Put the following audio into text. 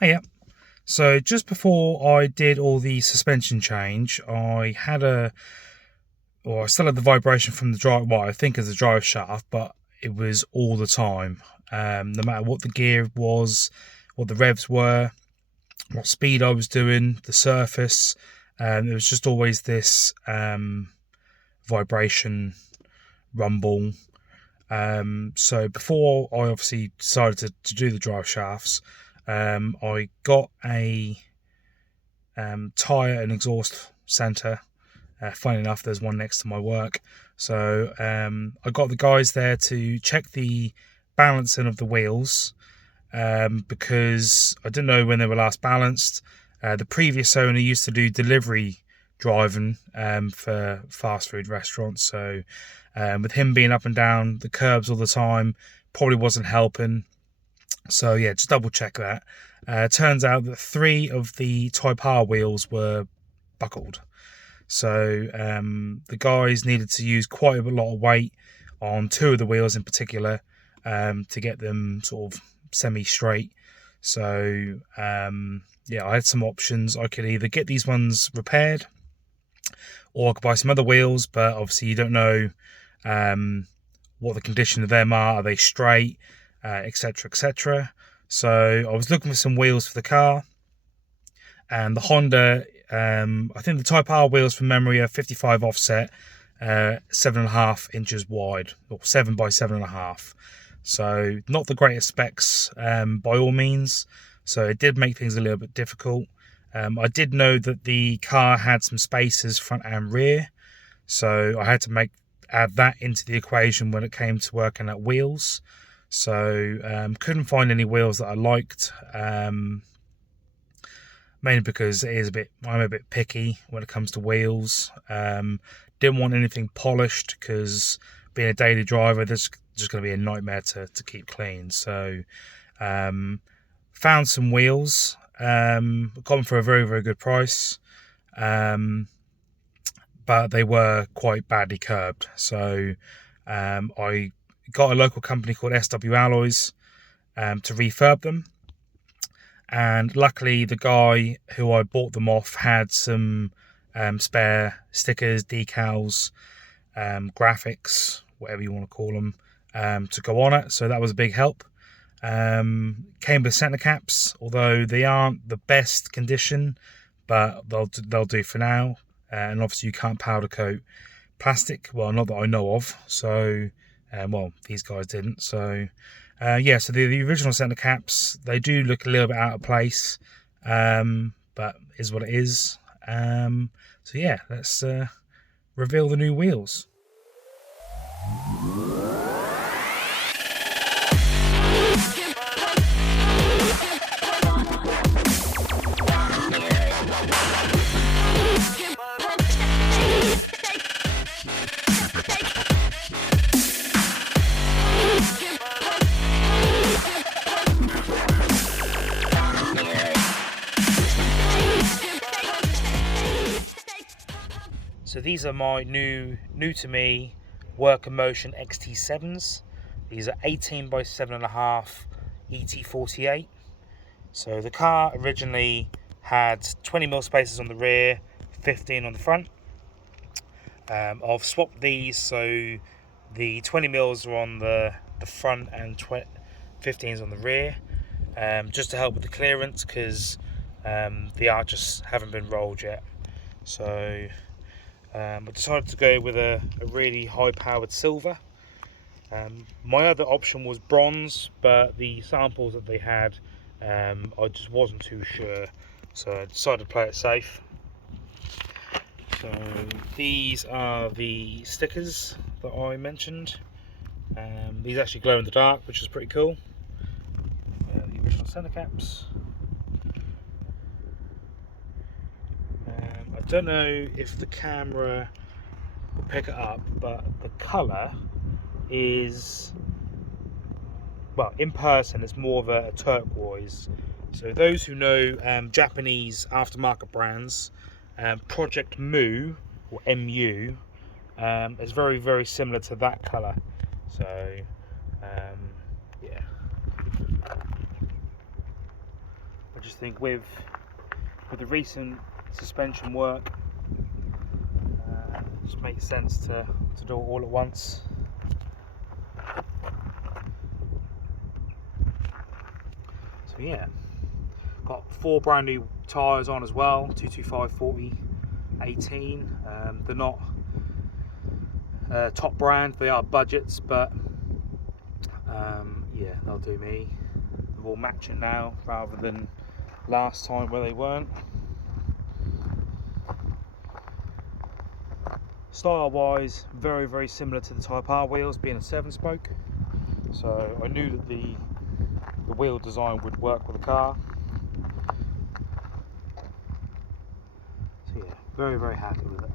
Hey, yeah. So just before I did all the suspension change, I still had the vibration from the drive, what I think is the drive shaft, but it was all the time. No matter what the gear was, what the revs were, what speed I was doing, the surface, it was just always this vibration rumble. So before I obviously decided to do the drive shafts, I got a tyre and exhaust centre. Funny enough, there's one next to my work. So I got the guys there to check the balancing of the wheels, because I didn't know when they were last balanced. The previous owner used to do delivery driving for fast food restaurants. So with him being up and down the curbs all the time, probably wasn't helping. So yeah, just double check that. Turns out that 3 of the tyre wheels were buckled. So the guys needed to use quite a lot of weight on 2 of the wheels in particular, to get them sort of semi-straight. So yeah, I had some options. I could either get these ones repaired, or I could buy some other wheels, but obviously you don't know what the condition of them are. Are they straight, etc, etc. So I was looking for some wheels for the car, and the Honda, I think the Type R wheels from memory are 55 offset, 7.5 inches wide, or 7 by 7.5. So not the greatest specs by all means. So it did make things a little bit difficult. I did know that the car had some spacers front and rear, so I had to add that into the equation when it came to working at wheels. So couldn't find any wheels that I liked, mainly because I'm a bit picky when it comes to wheels. Didn't want anything polished, because being a daily driver, there's just going to be a nightmare to keep clean. So found some wheels, got them for a very, very good price, but they were quite badly curbed. So I got a local company called SW Alloys to refurb them, and luckily the guy who I bought them off had some spare stickers, decals, graphics, whatever you want to call them, to go on it. So that was a big help. Came with centre caps, although they aren't the best condition, but they'll do for now. And obviously you can't powder coat plastic, well, not that I know of. So well, these guys didn't. So yeah, so the original centre caps, they do look a little bit out of place, but is what it is. So yeah, let's reveal the new wheels. So these are my new to me Worker Motion XT7s. These are 18 by 7.5 ET48. So the car originally had 20mm spacers on the rear, 15 on the front. I've swapped these, so the 20mm are on the front and 15s on the rear, just to help with the clearance, because the arches haven't been rolled yet. So I decided to go with a really high powered silver. My other option was bronze, but the samples that they had, I just wasn't too sure, so I decided to play it safe. So these are the stickers that I mentioned. These actually glow in the dark, which is pretty cool. The original centre caps. I don't know if the camera will pick it up, but the colour is, well, in person it's more of a turquoise. So those who know Japanese aftermarket brands, Project Mu, or MU, is very, very similar to that colour. So yeah, I just think with the recent suspension work, it just makes sense to do it all at once. So yeah, got 4 brand new tyres on as well, 225/40/18. They're not top brand, they are budgets, but yeah, they'll do me. They're all matching now rather than last time where they weren't. Style wise, very similar to the Type R wheels, being a 7-spoke, so I knew that the wheel design would work with the car. So yeah, very happy with it.